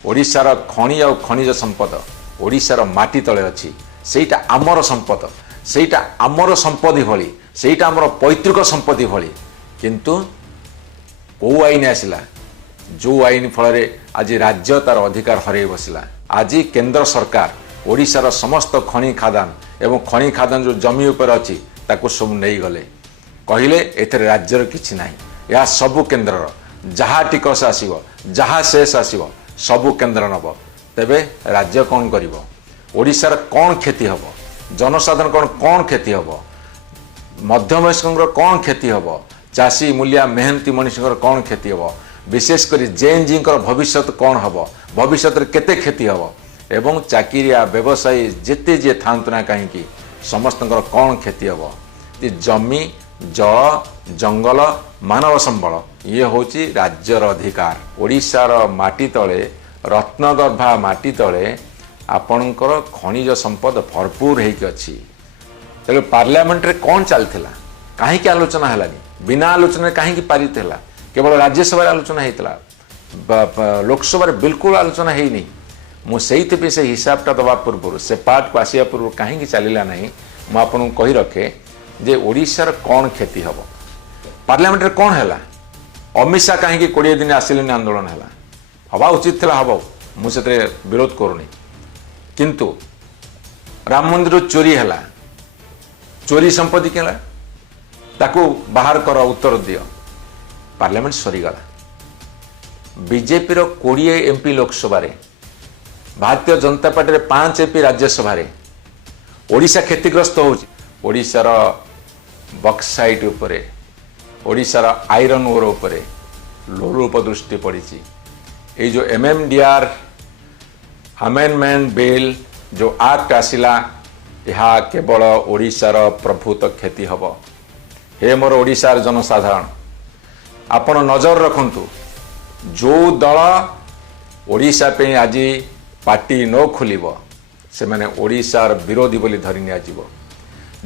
ओडिशार खनि आ खनिज संपद ओडिशार माटी तले अच्छी सेटा आमर संपद सेटा आमर संपत्ति भली सेटा आमर पैतृक संपत्ति भली किंतु कौ आईन आसला जो आईन फल आज राज्य तार अधिकार हर बसला। आज केंद्र सरकार ओडिशार समस्त खनि खादान एवं खनि खादान जो जमी उपर अच्छी ताकू सब नहीं गले कहले एथरे राज्यर किछि नाही। या सबु केंद्र जहाँ टिकस आसीबो जहाँ शेष आसीबो सबु केंद्र नब तेबे राज्य कौन करिवो ओडिशार कौन क्षति हम जनसाधारण कौन क्षति हम मध्यमवयस्कर कौन क्षति हम चाषी मूलिया मेहनती मनुष्य कौन क्षति हम विशेषकर जेन जी भविष्य कौन हम भविष्य केते क्षति हम एवं चाकिरिया व्यवसायी जेते जे थांतु ना कहीं समस्त कौन क्षति हम जमी जल जंगल मानव संबल ये होची राज्यर अधिकार। ओडिशार माटी तले रत्नगर्भा माटी तले आपणकर खनिज संपद भरपूर होगी अच्छी। तेरे पार्लियामेंट रे कौन चलता कहीं आलोचना है बिना आलोचना कहीं पारित है केवल राज्यसभा आलोचना होता लोकसभा बिल्कुल आलोचना है मुझे से हिसाबटा दवा पूर्व से पार्ट को आसिया पूर्व कहीं चलला ना मुझे कही रखे जे ओडिशार कौन क्षति हम पार्लियामेंट रे कौन है अमित शाह कहीं 20 दिन आसिले आंदोलन है हवा उचित था हम मुझे विरोध करूनी किंतु राम मंदिर चोरी है चोरी संपत्ति के ताकू बाहर कर उत्तर दियो parliament सरीगला। BJP 20 MP Lok Sabha Bharatiya Janata party 5 MP Rajya Sabha Odisha क्षतिग्रस्त होशार बक्साइट उपरे ओडिशार आयरन ओर उपरे लोरूप दृष्टि पड़ी। ये जो MMDR अमेंडमेंट बिल जो एक्ट आसिला यह केवल ओडिशार प्रभुत क्षति हम। हे मोर ओडिशार जनसाधारण आपण नजर रखंतु जो दल ओडिशा पे आज पार्टी न खोलिबो से माने ओडिशार विरोधी बोली धरि निया जीवो।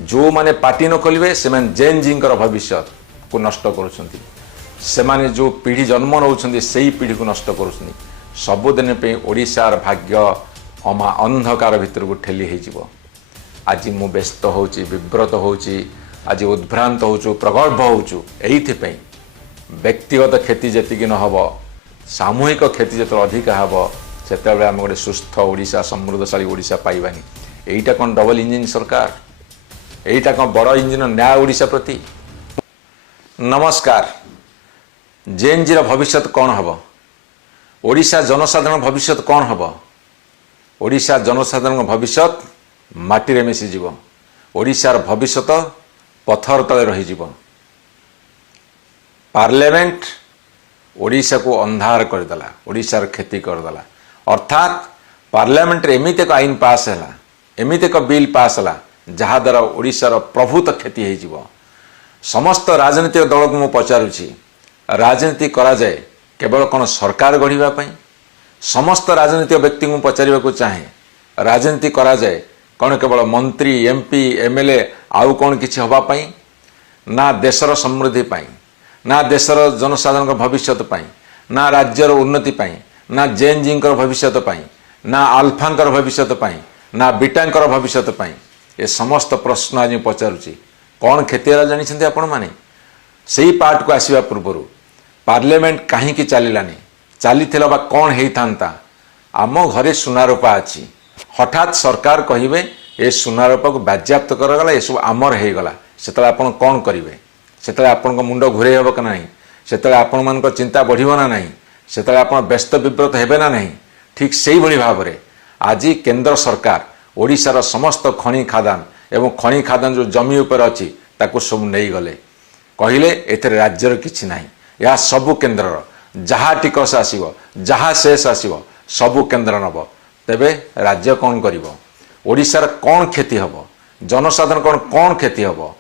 जो माने पार्टी न खोलिबे से माने जेन जींकर भविष्य को नष्ट करुछंती से माने जो पीढ़ी जन्म नौछंती सेही पीढ़ी को नष्ट करुछंती सबुदिन पे ओडिशार भाग्य अमा अंधकार भितर को ठेली हो जीवो। आज मु व्यस्त होची विव्रत होची आज उद्भ्रांत होचु प्रगल्भ होचु एइथिपई व्यक्तिगत क्षति जेतिकी न हबो सामूहिक क्षति जत अधिक हबो सेतेबेले हम गोटे सुस्थ ओडिशा समृद्धशाली ओडिशा पाइबानी। एइटा कोन डबल इंजिन सरकार एइटा कोन बड़ इंजिन न्याय ओडिशा प्रति। नमस्कार। जेएनजी भविष्य कौन हम ओडिशा जनसाधारण भविष्य कौन हम ओडिशा जनसाधारण भविष्य माटी रे मिसी जीव ओडिशार भविष्य पथर तले रही जीव। पार्लियामेंट ओडिशा को अंधार करदेला ओडिशार क्षति करदेला अर्थात पार्लियामेंट रे एमित एक आईन पास है एमित एक बिल पास है जहा द्वारा ओडिशार प्रभुत क्षति हो जीव। समस्त राजनीतिक दल को मुझे पचारुछि राजनीति करा जाए केवल कौन सरकार गढ़ा समस्त राजनीतिक व्यक्ति को पचार को चाहे राजनीति करा जाए कौन केवल मंत्री एमपी एमएलए आउ कौन किसी हवापाई ना देशर समृद्धि पाई ना देशर जनसाधारण भविष्य पाई ना राज्यर उन्नति पाई ना जेन जी भविष्य पाई ना आल्फांकर भविष्य पाई ना बीटांकर भविष्य पाई ये समस्त प्रश्न आज पचारुछि कौन क्षति जानी आपण माने से पार्ट को आसवा पूर्व पार्लियामेंट कहीं चलानी चली कौन होता आम घरे सुनारूपा अच्छी हठात सरकार कहे ये सुनारूपा को बाज्याप्त करगला ये सब आमर होगला से आप कौन करेंगे से आपण मुंड घूरे हम कि ना से आपण मान चिंता बढ़ो ना ना से आप व्यस्त विव्रत हेबे ना नहीं। ठीक से ही भाव में आज केंद्र सरकार ओडिशार समस्त खनि खादान एवं खनि खादान जो जमी उपर अच्छी ताकू सब नहीं गले कहले एथरे राज्यर किछि नाही। या सबु केंद्र जहाँ टिकस आसीबो जहाँ शेष आसीबो सबु केंद्र नब तेबे राज्य कौन करिवो ओडिशार कौन क्षति हम जनसाधारण कौन क्षति हम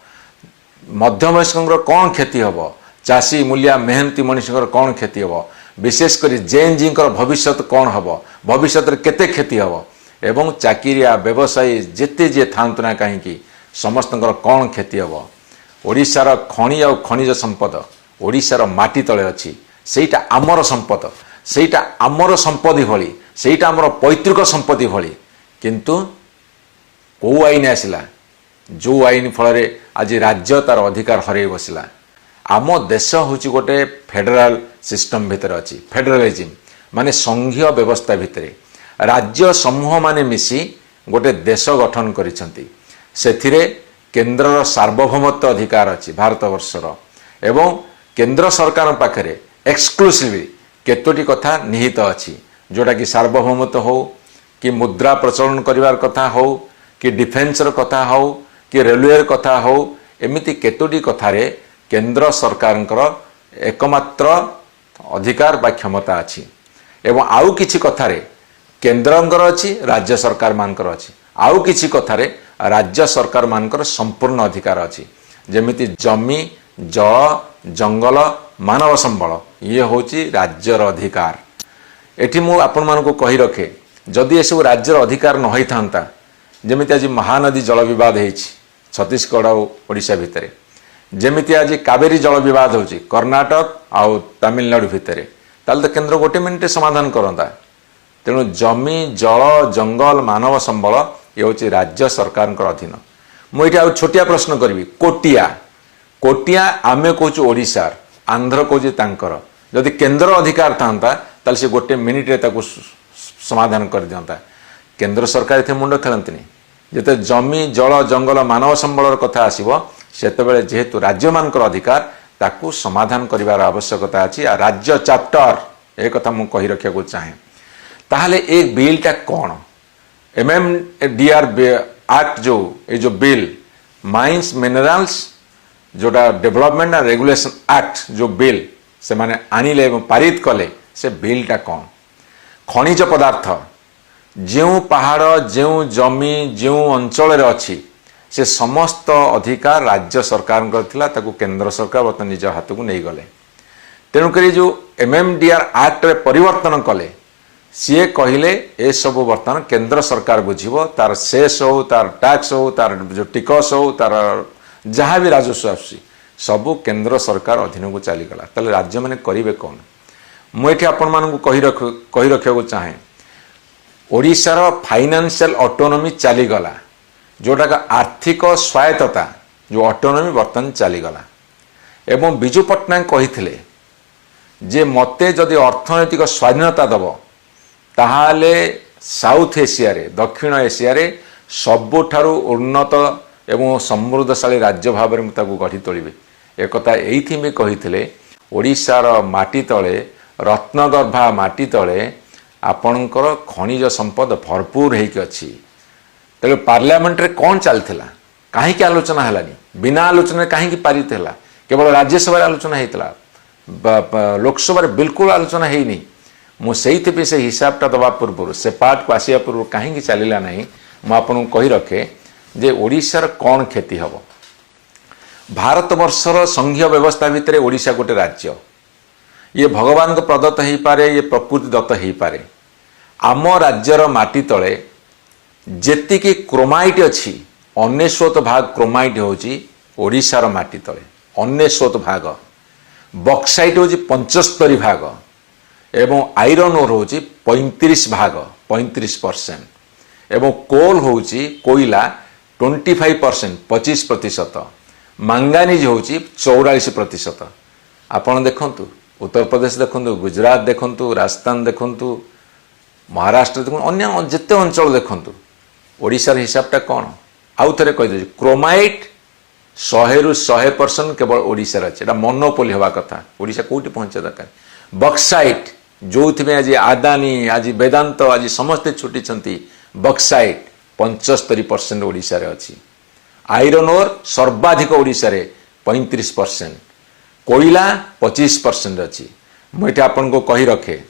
मध्यमवयस्कर कौन क्षति हम चाषी मूलिया मेहनती मनुष्य कौन क्षति हम विशेषकर जेन जी भविष्य कौन हम भविष्य केते क्षति हम एवं चाकिरिया व्यवसायी जेते जे थांतु ना कहीं समस्त कौन क्षति हम ओडिशार खनि आ खनिज संपद ओडिशार माटी तले अच्छी सेटा आमर संपद सेटा आमर संपत्ति भली ସେଇଟା ଆମର ପୈତୃକ ସମ୍ପତ୍ତି ଭଳି। କିନ୍ତୁ କେଉଁ ଆଇନ ଆସିଲା ଯେଉଁ ଆଇନ ଫଳରେ ଆଜି ରାଜ୍ୟ ତାର ଅଧିକାର ହରାଇ ବସିଲା। ଆମ ଦେଶ ହେଉଛି ଗୋଟେ ଫେଡେରାଲ ସିଷ୍ଟମ ଭିତରେ ଅଛି, ଫେଡେରାଲିଜିମ ମାନେ ସଂଘୀୟ ବ୍ୟବସ୍ଥା ଭିତରେ ରାଜ୍ୟ ସମୂହ ମାନେ ମିଶି ଗୋଟେ ଦେଶ ଗଠନ କରିଛନ୍ତି। ସେଥିରେ କେନ୍ଦ୍ରର ସାର୍ବଭୌମତ୍ୱ ଅଧିକାର ଅଛି ଭାରତବର୍ଷର, ଏବଂ କେନ୍ଦ୍ର ସରକାରଙ୍କ ପାଖରେ ଏକ୍ସକ୍ଲୁସିଭଲି କେତୋଟି କଥା ନିହିତ ଅଛି, ଯେଉଁଟାକି ସାର୍ବଭୌମତ୍ୱ ହେଉ କି ମୁଦ୍ରା ପ୍ରଚଳନ କରିବାର କଥା ହେଉ କି ଡିଫେନ୍ସର କଥା ହେଉ କି ରେଲୱେର କଥା ହେଉ, ଏମିତି କେତୋଟି କଥାରେ କେନ୍ଦ୍ର ସରକାରଙ୍କର ଏକମାତ୍ର ଅଧିକାର ବା କ୍ଷମତା ଅଛି। ଏବଂ ଆଉ କିଛି କଥାରେ କେନ୍ଦ୍ରଙ୍କର ଅଛି, ରାଜ୍ୟ ସରକାରମାନଙ୍କର ଅଛି। ଆଉ କିଛି କଥାରେ ରାଜ୍ୟ ସରକାରମାନଙ୍କର ସମ୍ପୂର୍ଣ୍ଣ ଅଧିକାର ଅଛି। ଯେମିତି ଜମି, ଜଳ, ଜଙ୍ଗଲ, ମାନବ ସମ୍ବଳ ଇଏ ହେଉଛି ରାଜ୍ୟର ଅଧିକାର। ଏଠି ମୁଁ ଆପଣମାନଙ୍କୁ କହି ରଖେ, ଯଦି ଏସବୁ ରାଜ୍ୟର ଅଧିକାର ନ ହୋଇଥାନ୍ତା, ଯେମିତି ଆଜି ମହାନଦୀ ଜଳ ବିବାଦ ହେଇଛି ଛତିଶଗଡ଼ ଆଉ ଓଡ଼ିଶା ଭିତରେ, ଯେମିତି ଆଜି କାବେରୀ ଜଳ ବିବାଦ ହେଉଛି କର୍ଣ୍ଣାଟକ ଆଉ ତାମିଲନାଡୁ ଭିତରେ, ତାହେଲେ ତ କେନ୍ଦ୍ର ଗୋଟେ ମିନିଟ୍ରେ ସମାଧାନ କରନ୍ତା। ତେଣୁ ଜମି, ଜଳ, ଜଙ୍ଗଲ, ମାନବ ସମ୍ବଳ ଇଏ ହେଉଛି ରାଜ୍ୟ ସରକାରଙ୍କର ଅଧୀନ। ମୁଁ ଏଠି ଆଉ ଛୋଟିଆ ପ୍ରଶ୍ନ କରିବି, କୋଟିଆ ଆମେ କହୁଛୁ ଓଡ଼ିଶାର, ଆନ୍ଧ୍ର କହୁଛି ତାଙ୍କର। ଯଦି କେନ୍ଦ୍ର ଅଧିକାର ଥାନ୍ତା ତାହେଲେ ସେ ଗୋଟେ ମିନିଟ୍ରେ ତାକୁ ସମାଧାନ କରିଦିଅନ୍ତା। କେନ୍ଦ୍ର ସରକାର ଏଥିରେ ମୁଣ୍ଡ ଖେଳନ୍ତିନି। ଯେତେ ଜମି, ଜଳ, ଜଙ୍ଗଲ, ମାନବ ସମ୍ବଳର କଥା ଆସିବ, ସେତେବେଳେ ଯେହେତୁ ରାଜ୍ୟମାନଙ୍କର ଅଧିକାର ତାକୁ ସମାଧାନ କରିବାର ଆବଶ୍ୟକତା ଅଛି। ଆଉ ରାଜ୍ୟ ଚାପ୍ଟର ଏ କଥା ମୁଁ କହି ରଖିବାକୁ ଚାହେଁ। ତାହେଲେ ଏ ବିଲ୍ଟା କ'ଣ? MMDR ଆକ୍ଟ जो बिल माइंस मिनरल्स जोटा डेवलपमेंट एंड रेगुलेशन एक्ट जो बिल से माने आनिले एवं पारित कले, से बिलटा कौन? खनिज पदार्थ जो पहाड़, जो जमी, जो अंचल अच्छी से समस्त अधिकार राज्य सरकार ताकू केंद्र सरकार बर्तमान निज हाथ को नहीं गले। तेणुक जो MMDR एक्ट रे परिवर्तन कले, सी कहले ए सब बर्तमान केंद्र सरकार बुझीब, तार सेस हो, तार टैक्स हो, तार जो टिकस हो, तार जहाँ भी राजस्व आसुची सबू केंद्र सरकार अधीन को चलीगला। ताले राज्य मैंने करेंगे कौन? मुझे आपण मानू कही रखा चाहे, ओडिशार फाइनेंशियल ऑटोनॉमी चलीगला, जोटा का आर्थिक स्वायत्तता जो ऑटोनॉमी बर्तमान चलीगला। एवं विजु पट्टनायक कही जे मते जदि अर्थनैतिक स्वाधीनता दब ताहाले साउथ एशिया रे, दक्षिण एशिया रे सबुठारु उन्नत एवं समृद्धशाली राज्य भाव में ताकू गढ़ी तोलिबे। एक एथि भी कही ओडिशार माटी तले, रत्नगर्भा माटी तले आपणकर खनिज संपद भरपूर होइक अछि। तेरे पार्लियामेंट रे कौन चलथिला, काहे की आलोचना हलानी? बिना आलोचना काहे की पारित हला? केवल राज्यसभा आलोचना हेतला, लोकसभा बिल्कुल आलोचना हेनी। मुझे से हिसाबटा दबा पूर्व से पार्ट को आसिया पूर्व कहीं चलला ना, मुझे कही रखे जे ओडिशार कौन क्षति हम। भारत वर्षर संघीय व्यवस्था भितर ओडिशा गोटे राज्य, ये भगवान को प्रदत्त हो पारे, ये प्रकृति दत्त हो पारे। आम राज्यर माटी तले जेतिकी क्रोमाइट अच्छी 99 भाग क्रोमाइट होची ओडिशार माटी तले 99 भाग, बक्साइट होची 75 भाग एवं आयरन ओर होची 35 भाग 35%, एवं कोल होची कोयला 25% 25%, मांगानीज होची 44%। आपण देखंतु उत्तर प्रदेश देखंतु, गुजरात देखंतु, राजस्थान देखंतु, महाराष्ट्र देखंतु, अन्य जिते अंचल देखंतु, ओडिशार हिसाबटा कौन? आउ थे कहीदे क्रोमाइट 100 रु 100% केवल ओडिशार अच्छे, मोनोपोली हवा कथा। ओडिशा कौटी पहुंचे दरकार। बक्साइट जो आज आदानी, आज वेदांत, आज समस्ते छुटी बक्साइट 75% ओडिशार अच्छी। आयरन ओर सर्वाधिक ओडिशार 35%, कोयला 25% अच्छी। मुझे आपन को कही रखे,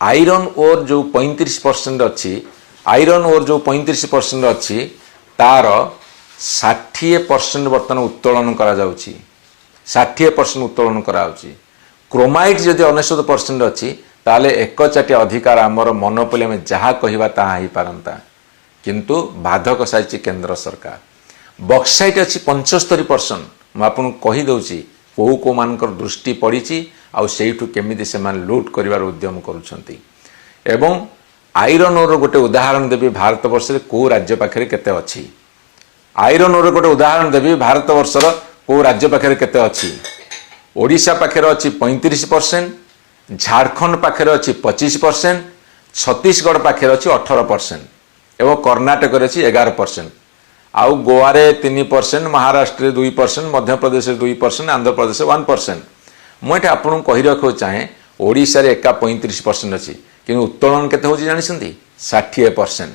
आयरन ओर जो 35% अच्छी, आयरन ओर जो 35% अच्छी तार 60% बर्तमान उत्तोलन करा जाउची, 60% उत्तोलन करा जाउची। क्रोमाइट जदि 99% अच्छी ताले एक चाटिया अधिकार आमर मोनोपोली में जहाँ कहवा ताहा ही पारंता, किंतु बाधक साइछि केंद्र सरकार। बक्साइट अच्छी 75%। मैं आपको कही दउची को को मानकर दृष्टि पड़ी, आउ सेठू केमिति से मान लूट करिवार उद्यम करुछंती। एवं आयरन ओर गोटे उदाहरण देवी भारत वर्ष को राज्य पाखे केते अच्छी आयरन ओर गोटे उदाहरण देवी भारत वर्षर को राज्य पाखे केते अच्छी ओडिशा पाखे अच्छी 35%, झारखंड पाखे अच्छी 25%, छत्तीसगढ़ पाखे अच्छी 18% एवं कर्णाटक अच्छी 11%, आउ गोवा रे 3%, महाराष्ट्र 2%, मध्य प्रदेश 2%, आंध्र प्रदेश 1%। मुझे आपको कही रखा चाहे ओडिशा रे एका 35% अच्छी कि उत्तोलन केते होची जानिसंती 60%।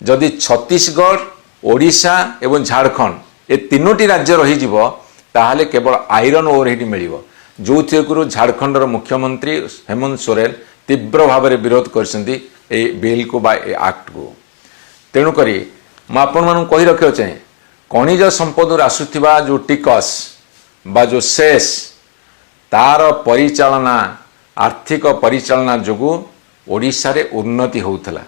जदि छत्तीसगढ़, ओडिशा एवं झारखंड ए तीनोटी राज्य रही जीवो ताहले केवल आयरन ओर हेटी मिलिबो जो थेकुरु झारखंडर मुख्यमंत्री हेमंत सोरेन तीव्र भाव में विरोध करछंती ए बिल को बा ए एक्ट को। तेणु करी मैं आपण मानू कही रखियो चाहे खनिज संपद आसुथिबा जो टिकस बा जो सेस तार परिचालना आर्थिक परिचालना जोगु ओडिशा रे उन्नति होउथला।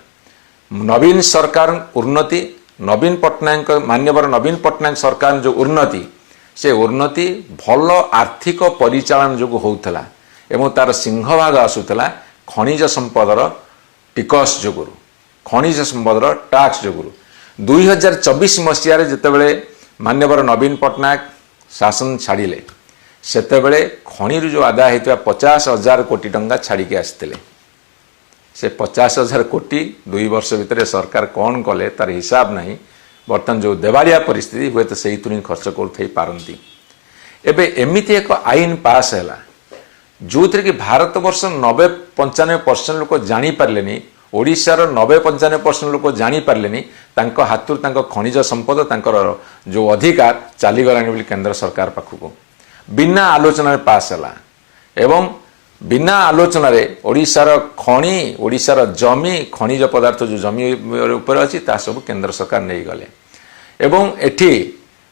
नवीन सरकार उन्नति नवीन पट्टनायक मान्यवर नवीन पट्टनायक सरकार जो उन्नति से उन्नति भल आर्थिक परिचालन जोगु होउथला एवं तार सिंहभाग आसुथला खनिज संपदर टिकस जोगुरु खनिज संपदर टैक्स जोगुरु। 2024 मसीह जितेबले मान्यवर नवीन पट्टनायक शासन छाड़िले सेतेबले खनिरु जो आदाय होता 50,000 कोटी टंका छाड़ी के आसते से 50,000 कोटी 2 वर्ष भितर सरकार कौन कले तार हिसाब नहीं। बर्तमान जो देवालिया परिस्थिति हुए तो से खर्च कर पारती। एबे एमिति एक आईन पास है जो थी कि भारत वर्ष 90-95% लोक जानी पारलेनी ओडिशार 90-95% लोक जानी पारलेनी तांको हाथुर तांको खनिज संपद तांकर जो अधिकार चलीगलानी बोली केंद्र सरकार पाखक बिना आलोचना पास है एवं बिना आलोचना ओडिशार खनि ओडिशार जमी खनिज पदार्थ जो जमी ऊपर अच्छी सब केंद्र सरकार नहीं गले एवं एठी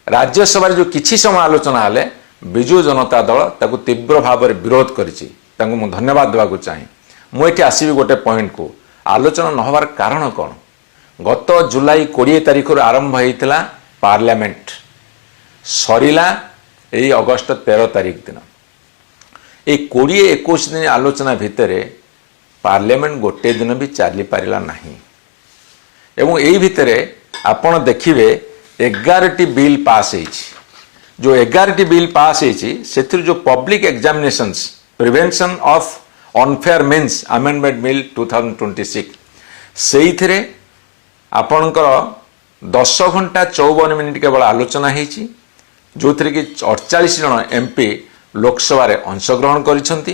राज्यसभा जो किछि समय आलोचना हेले विजु जनता दल ताकू तीव्र भाव में विरोध करिछि तांको मु धन्यवाद देवाक चाहे। मुझे आसबि गोटे पॉइंट को आलोचना न होवार कारण कौन। गत जुलाई 20 तारिख आरंभ होता पार्लियामेंट सरीला यही अगस्त 13 तारिख दिन ये 20-21 दिन आलोचना भितर पार्लियामेंट गोटे दिन भी चली पारा नहीं एवं यही भितर आपण देखिए 11टी बिल पास होती जो 11टी बिल पास होती जो public examinations prevention of unfair means amendment bill 2026 से आपणकर 10 घंटा 54 मिनिट केवल आलोचना होती जो थी कि 48 जन एमपी लोकसभा अंशग्रहण करिसेंती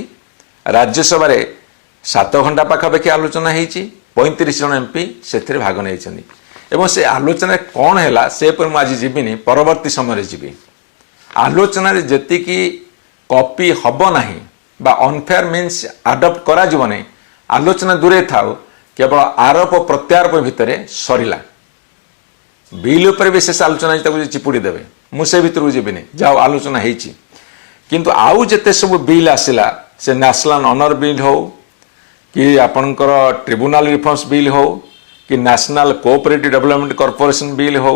राज्यसभा 7 घंटा पाखापाखि आलोचना होती 35 जन एमपी से भाग नहीं एवं से आलोचना कौन है से पर आज जीविनी परवर्ती समय जीवी आलोचना जी कॉपी हम ना बा अनफेयर मीन्स आडप्ट करा नहीं आलोचना दूरे थाउ केवल आरोप प्रत्यारोप भितर सरीला बिल उपर विशेष आलोचना चिपुड़ी देवे मुझे भीतर को जीविनी जाओ आलोचना होती किंतु आउ जिते सब बिल आसला से नेशनल ऑनर बिल हो कि आपणकर ट्रिब्यूनल रिफॉर्म्स बिल हो कि national cooperative development corporation bill हो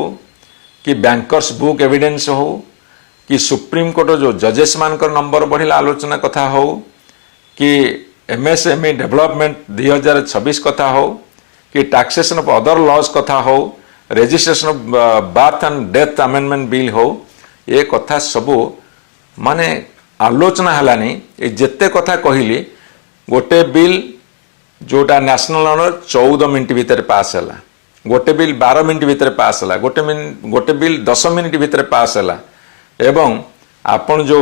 कि बैंकर्स बुक एविडेंस हो कि सुप्रीम कोर्ट जो जजेस मानकर नंबर बढ़िला आलोचना कथा हो कि एमएसएमई डेवलपमेंट 2026 कथा हो कि टैक्सेशन ऑफ अदर लॉज कथा हो registration of birth and death amendment bill हो ये कथा सबू माने आलोचना है जिते कथा कहली गोटे बिल जोटा नेशनल ऑनर 14 मिनट भीतर पास है गोटे बिल 12 मिनट भीतर पास है गोटे बिल 10 मिनट भीतर पास है एवं आपन जो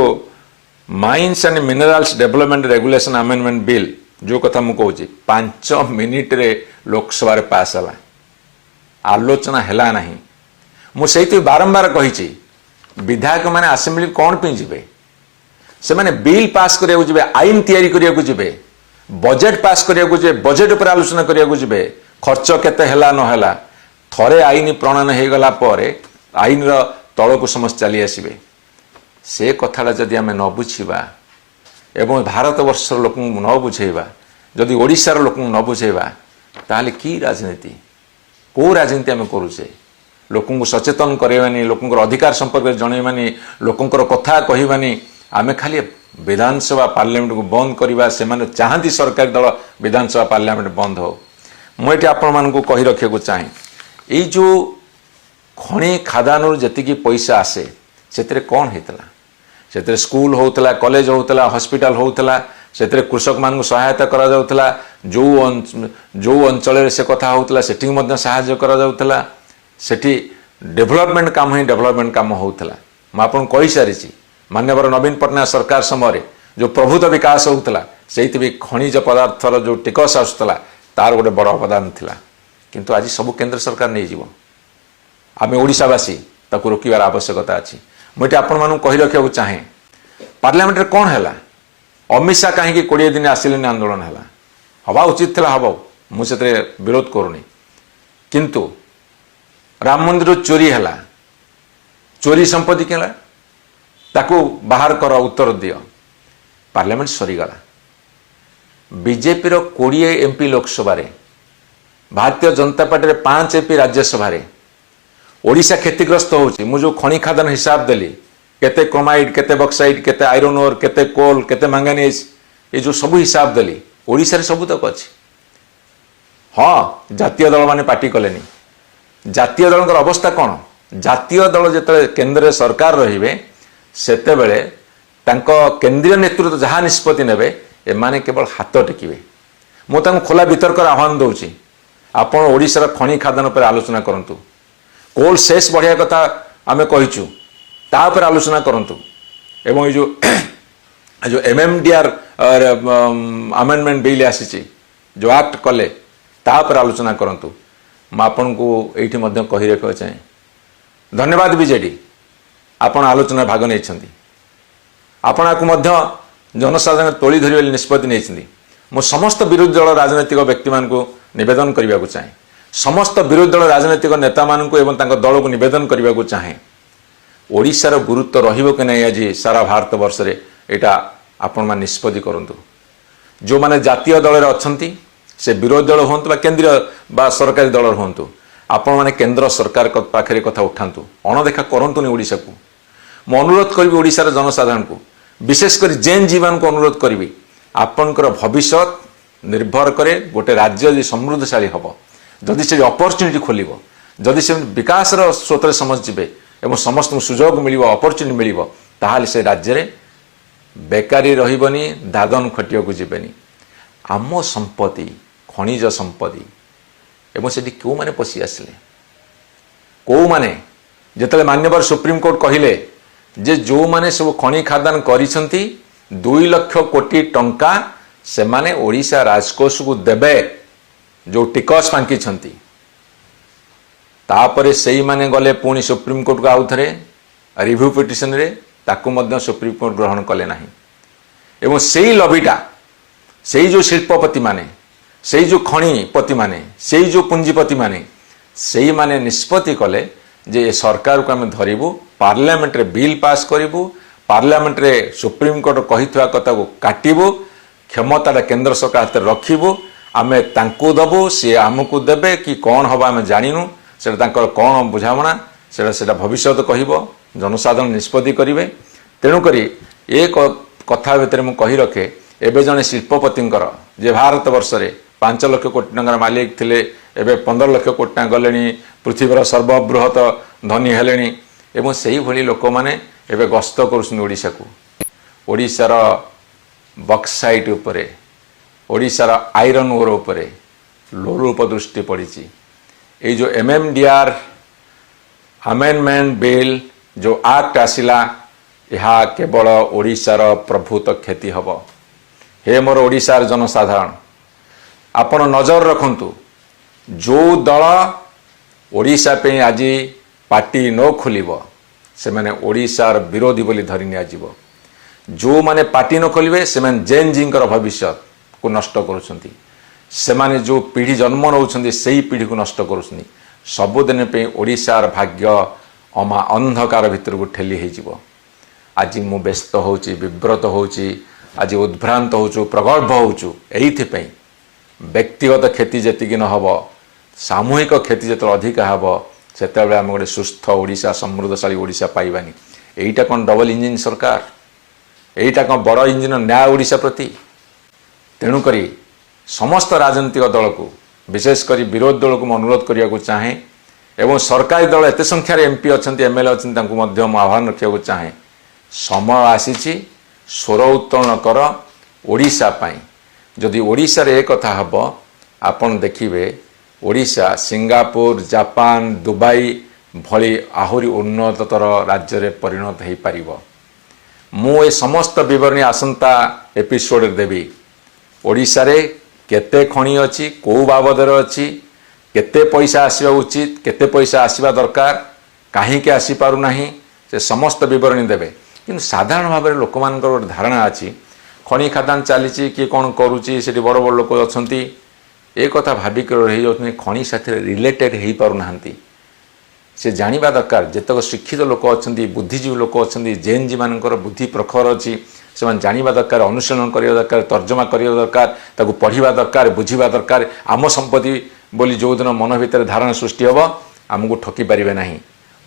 mines and minerals development regulation amendment bill जो कथा मु कहूँ 5 मिनिट रे लोकसभा पास है आलोचना है ना मुझे बारंबार कही विधायक मैंने आसेम्बली कौन पे जीवे से मैंने बिल पास करिया जीवे आईन तैयारी करिया जीवे बजेट पास करिया जीवे बजेट पर आलोचना करिया जीवे खर्च केते हैला न हैला थरे आईन प्रणयन हो गला पर आईन रो तल को समस्त चली आसबे से कथाटा जदि आम न बुझा एवं भारत वर्षर लोक न बुझेबा जदि ओडिशार लोक न बुझेबा ताहले की राजनीति को राजनीति आम करुचे लोक सचेतन करवानी लोक अधिकार संपर्क जनवानी लोक कथा कहवानी आम खाली विधानसभा पार्लियामेंट को बंद करवा से चाहती सरकारी दल विधानसभा पार्लियामेंट बंद हो मुझे आपण को कही रखा चाहे ये जो खनि खादान जी पैसा आसे से कौन होता से स्कूल होता कॉलेज होता हॉस्पिटल होता से कृषक मान सहायता करा जाउथला जो अंचल से कथा होता सेठी साहाय्य करा जाउथला सेठी डेवलपमेंट काम ही डेवलपमेंट काम होता मैं आपन कही सारी मान्यवर नवीन पट्टनायक सरकार समय जो प्रभुत्व विकास होता से खनिज पदार्थर जो टिकस आसूला तार गोटे बड़ अवदान थिला किंतु आज सब केंद्र सरकार नहीं जीव आम ओडावासी ताकू रोकबार आवश्यकता अच्छी मुझे आपण कही रखा चाहे पार्लियामेंट कौन है अमित शाह कहीं 20 दिन आसिले आंदोलन है हवा उचित था हम मुझे विरोध करूनी किंतु राम मंदिर चोरी है चोरी संपत्ति के ताकू बाहर कर उत्तर दियो parliament सरीगला BJP 20 MP Lok Sabha Bharatiya Janata party 5 MP Rajya Sabha Odisha क्षतिग्रस्त होची मु जो खनि खादान हिसाब देली केते क्रोमाइड केते बक्साइड केते आयरन ओर केते कोल केते मैंगानीज ये जो सब हिसाब देली ओडिशा रे सब तक अछि हाँ जातीय दल माने पार्टी कलेनी जातीय दल अवस्था कौन जातीय दल जिते केंद्र सरकार रहिबे सेते बेले तांको केंद्रीय नेतृत्व जहाँ निष्पत्ति नेबे एमाने केवल हाथ टेकिबे मु तांको खोला वितर्क आह्वान दउची आपण ओडिशा रा खनि खादान पर आलोचना करंतु कोल शेष बढ़िया कथा आमे कहिचु ता पर आलोचना करंतु एवं ये जो एमएमडीआर अमेंडमेंट बिल आसी जो एक्ट कले ता पर आलोचना करंतु मैं आपन को एठी मध्य कहि रखा चाहे धन्यवाद बीजेडी आपण आलोचना भाग नहीं आपण आपको मध्य जनसाधारण तोली धरिबे निष्पत्ति नहीं मु समस्त विरोधी दल राजनैतिक व्यक्ति मान को निवेदन करने को चाहे समस्त विरोधी दल राजनैतिक नेता मान को एवं तांको दल को निवेदन करने को चाहे ओडिशार गुरुत्व रहिबो कि नहीं आज सारा भारत वर्ष रे एटा आपण मान निष्पत्ति करंतु जो माने जातीय दल रे अछंती से विरोधी दल होंतु बा केंद्रीय बा सरकारी दल होंतु आपण माने केंद्र सरकार पाखरे कथा उठांतु अणदेखा करंतु नि ओडिशा को मु अनुरोध करी ओडिशार जनसाधारण को विशेषकर जेन जीवन को अनुरोध करी आपणकर भविष्य निर्भर करे गोटे राज्य जी समृद्धशाली हम जदि से अपॉर्चुनिटी खोल जदि से विकास स्रोत समझ जीवे एवं समस्त सुजोग मिल अपॉर्चुनिटी मिल ताहले से राज्य रे बेकारी रहिबनी दादन खटिया को जीवेनी आम संपत्ति खनिज संपत्ति एवं से क्यों माने पशि आसिले कौ माने जिते मान्यवर सुप्रीम कोर्ट कहले जे जो माने सब खनि खादान करिसंती 2 लाख कोटी टंका से माने ओडिशा राजकोष को देबे जो टिकस फांकी तापरे सही माने गले पुणी सुप्रीम कोर्ट को आउ थे रिव्यू पिटिशन रे ताकू मध्य सुप्रीम कोर्ट ग्रहण कले नाही एवं सेही लबिटा सेही जो शिल्पपति माने सेही जो खनिपति माने सेही जो पुंजीपति माने सेही माने निष्पत्ति कले जे सरकार को आम धरबू पार्लियामेंट रे बिल पास करूँ पार्लियामेंट रे सुप्रीम कोर्ट कही कथा को काटबू क्षमता केंद्र सरकार हाथ रखू आम तांकू दबू सी आमको देबे कि कौन हम आम जानू से कौन बुझाणा से भविष्य कह जनसाधारण निष्पत्ति करेंगे तेणुक एक कथा भितर मुझे कही रखे एवं जड़े शिल्पपति जे भारत वर्ष में 5 लाख कोटी टंकार मालिक थे एवं 15 लाख कोटी टंका गले पृथ्वीर सर्वबृहत धनी हेले एवं से ही भली लोक मैंने एवं गस्त करोडिशा को ओडिशार बक्साइट उपरे ओडिशार आयरन ओर उपरे लोलूप दृष्टि पड़ी ये जो एमएमडीआर अमेंडमेंट बिल जो एक्ट आसिला यह केवल ओडिशार प्रभुत क्षति हम हे मोर ओडिशार जनसाधारण आपण नजर रखंतु जो दल ओडिशा पे आज पार्टी न खोलिब से माने ओडिशार विरोधी बोली धरी नियाजिब जो माने पार्टी न खोलिबे से माने जेन जींकर भविष्य को नष्ट करुछंती से माने जो पीढ़ी जन्म नौछंती सही पीढ़ी को नष्ट करुछंती सबुदिन पे ओडिशार भाग्य अमा अंधकार भितर को ठेली हेजिबो आज मु व्यस्त होची विव्रत होची आज उद्भ्रांत होचु प्रगल्भ होचु एइथिपई व्यक्तिगत क्षति जेतिकी न हब सामूहिक क्षति जेत अधिक हब सेतेबेले आम गोटे सुस्थ ओडिशा समृद्धशाली ओडिशा पाइबानी एइटा कौन डबल इंजिन सरकार एइटा कौन बड़ इंजिन न्याय ओडिशा प्रति तेणुकरी समस्त राजनीतिक दल को विशेषकर विरोधी दल को अनुरोध करने को चाहे एवं सरकारी दल एत संख्यार एमपी अच्छा एमएलए अच्छा आह्वान रखा चाहे समय आसी स्वर उत्तोलन कर ओडिशा पाई जदि ओडिशा रे कथा हब आपण देखिबे ओडिशा सिंगापुर जापान दुबई भली आहुरी उन्नततर राज्य रे परिणत हो पारिबो। मु ए समस्त विवरणी आसंता एपिसोड देवी। ओडिशा रे केते खणी अछि को बाबदर अछि केते पैसा आसीबा उचित केते पैसा आसीबा दरकार काहे के आसी पारु नाही से समस्त विवरणी देबे। किंतु साधारण भाव में लोक मान धारणा अच्छी खनि खादान चली किए कौन करुच्ची से बड़ बड़ लोक अच्छा एक कथा भाविक रही जाती खनि साथी रिलेटेड हो पारना से जानवा दरकार जितक शिक्षित लोक अच्छा बुद्धिजीवी लोक अच्छा जेएनजी मान बुद्धि प्रखर अच्छी से जानवा दरकार अनुशीलन करने दरकार तर्जमा करने दरकार ताकू पढ़ा दरकार बुझा दरकार आम संपत्ति बोली जो दिन मन भितर धारणा सृष्टि हम आमको ठकी पारे ना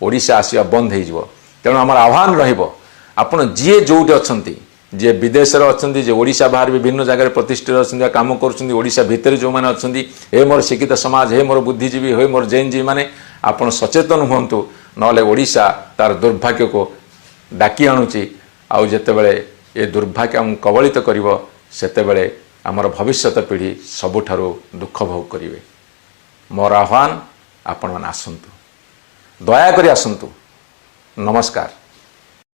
ओडिशा आसवा बंद हो तेणु आम आह्वान रहिबो आपण जी जोटी अच्छा जी विदेश अच्छा ओडिशा बाहर विभिन्न जगह प्रतिष्ठित अच्छा कम करोडिशा भितर जो मैंने अच्छा हे मोर शिक्षित समाज हे मोर बुद्धिजीवी हे मोर जेएनजी माने आपण सचेतन हुंतु नले ओडिशा तार दुर्भाग्य को डाकी आणुची आउ जेतेबेले ए दुर्भाग्य हम कबलित करिवो सेतेबेले आमर भविष्यत पीढ़ी सबुठारु दुख भोग करिवे। मोर आह्वान आपण मान आसंतु दया करी आसंतु। नमस्कार।